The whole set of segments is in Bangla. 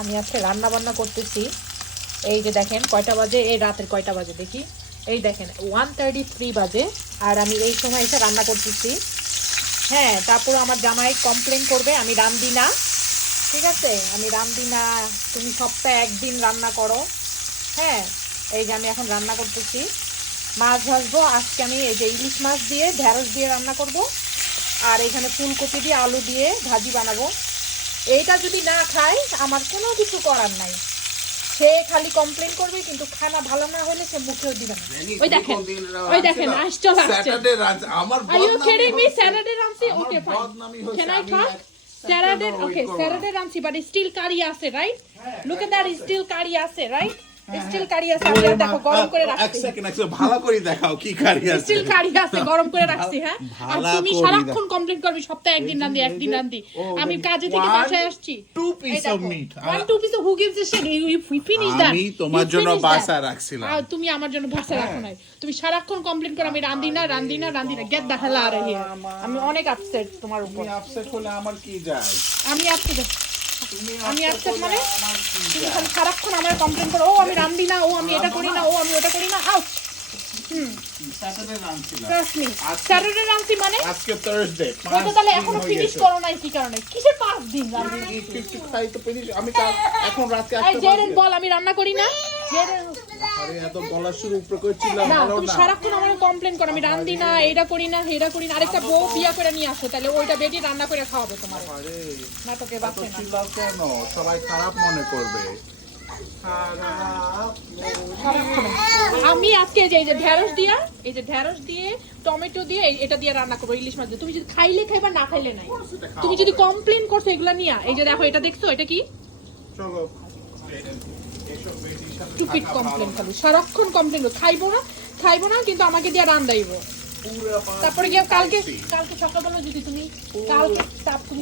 আমি আজকে রান্না বান্না করতেছি। এই যে দেখেন কয়টা বাজে, এই রাতের কয়টা বাজে দেখি, এই দেখেন 1:33 বাজে, আর আমি এই সময় এসে রান্না করতেছি। হ্যাঁ, তারপর আমার জামাই কমপ্লেন করবে আমি রান্ধি না, ঠিক আছে, আমি রান্ধি না, তুমি সপ্তাহে একদিন রান্না করো। হ্যাঁ, এই যে আমি এখন রান্না করতেছি, মাছ ভাজবো আজকে। আমি এই যে ইলিশ মাছ দিয়ে ঢেঁড়স দিয়ে রান্না করব, আর এখানে ফুলকপি দিয়ে আলু দিয়ে ভাজি বানাবো। এইটা যদি না খায় আমার কোনো কিছু করার নাই, সে খালি কমপ্লেন করবে, কিন্তু খানা ভালো না হলে সে মুখেও দিবে না। ওই দেখেন আজ চলে আসছে। স্যাটারডে রাত আমার Are you kidding me? Saturday রাঁধছি? Okay, fine. Can I talk? Saturday, okay, Saturday রাঁধছি, but it's still কারি আছে, right? Look at that, it's still কারি আছে, right? Still কারি আছে, আমি আর দেখো গরম করে রাখছি। এক সেকেন্ড ভালো করে দেখাও কি কারি আছে। স্টিল কারি আছে, গরম করে রাখছি। হ্যাঁ, আর তুমি সারাক্ষণ কমপ্লেন করবি সপ্তাহে একদিন রাঁধি, একদিন রাঁধি। আমি কাজে থেকে বাসায় আসছি, 2 piece of meat, 1-2 piece, who gives a shit? We finish that. আমি তোমার জন্য বাসা রাখছিলাম। আর তুমি আমার জন্য বাসা রাখো নাই। তুমি সারাক্ষণ কমপ্লেন করো আমি রাঁধি না, রাঁধি না, রাঁধি না। Get the hell out of here. আমি অনেক আপসেট তোমার উপর। তুমি আপসেট হলে আমার কি যায়? আমি আপসেট মানে তুমি খালি সারাক্ষণ আমার কমপ্লেন করো, ও আমি রাঁধি না, ও আমি এটা করি না, ও আমি ওটা করি না। আউট। স্যাটারডে রাঁধছিলাম। ট্রাস্ট মি, স্যাটারডে রাঁধছি মানে আজকে থার্সডে। ওটা তাহলে এখনো ফিনিশ করো নাই, কি কারণে? কিসের 5 দিন রাঁধি? 55 তো ফিনিশ। আমি এখন রাতে এই জেরেন বল আমি রান্না করি না। জেরেন আরে এত গলা শুরু উপরে করছিলাম না, ভালো তুমি না। সারাক্ষণ আমার কমপ্লেন করো আমি রাঁধি না, এটা করি না, এটা করি না। আরেকটা বউ বিয়া করে নিয়ে আসো, তাহলে ওইটা বেটি রান্না করে খাওয়াবে তোমার। আরে নাটকে এত বাঁচে না। চিল্লাও কেন? সবাই খারাপ মনে করবে। আমি আজকে এই যে ঢেঁড়স দিয়া, এই যে ঢেঁড়স দিয়ে টমেটো দিয়ে এটা দিয়ে রান্না করবো, ইলিশ মাছ দিয়ে। তুমি যদি খাইলে খাইবা, না খাইলে নাই। তুমি যদি কমপ্লেন করছো এগুলা নিয়ে, এই যে দেখো এটা দেখছো, এটা কি চলো স্টুপিড কমপ্লেন, খালি সারাক্ষণ কমপ্লেন করো। খাইবো না কিন্তু আমাকে দিয়ে রান্দাইব। তারপরে গিয়ে কালকে সকালবেলা যদি তুমি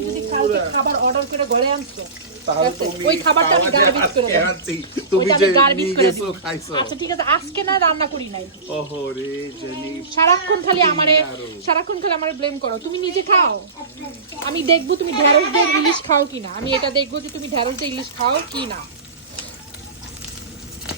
যদি কালকে খাবার অর্ডার করে ঘরে আনছো, ওই খাবারটা আমি গার্বেজ করে দেব। তুমি যে নিয়ে গেছো খাইছো। আচ্ছা ঠিক আছে, আজকে না রান্না করি নাই। ওহো রে জেনি, সারাক্ষণ খালি আমারে ব্লেম করো। তুমি নিজে খাও, আমি দেখবো তুমি ঢেঁড়স দিয়ে ইলিশ খাও কিনা। আমি এটা দেখবো যে তুমি ঢেঁড়স দিয়ে ইলিশ খাও কি না।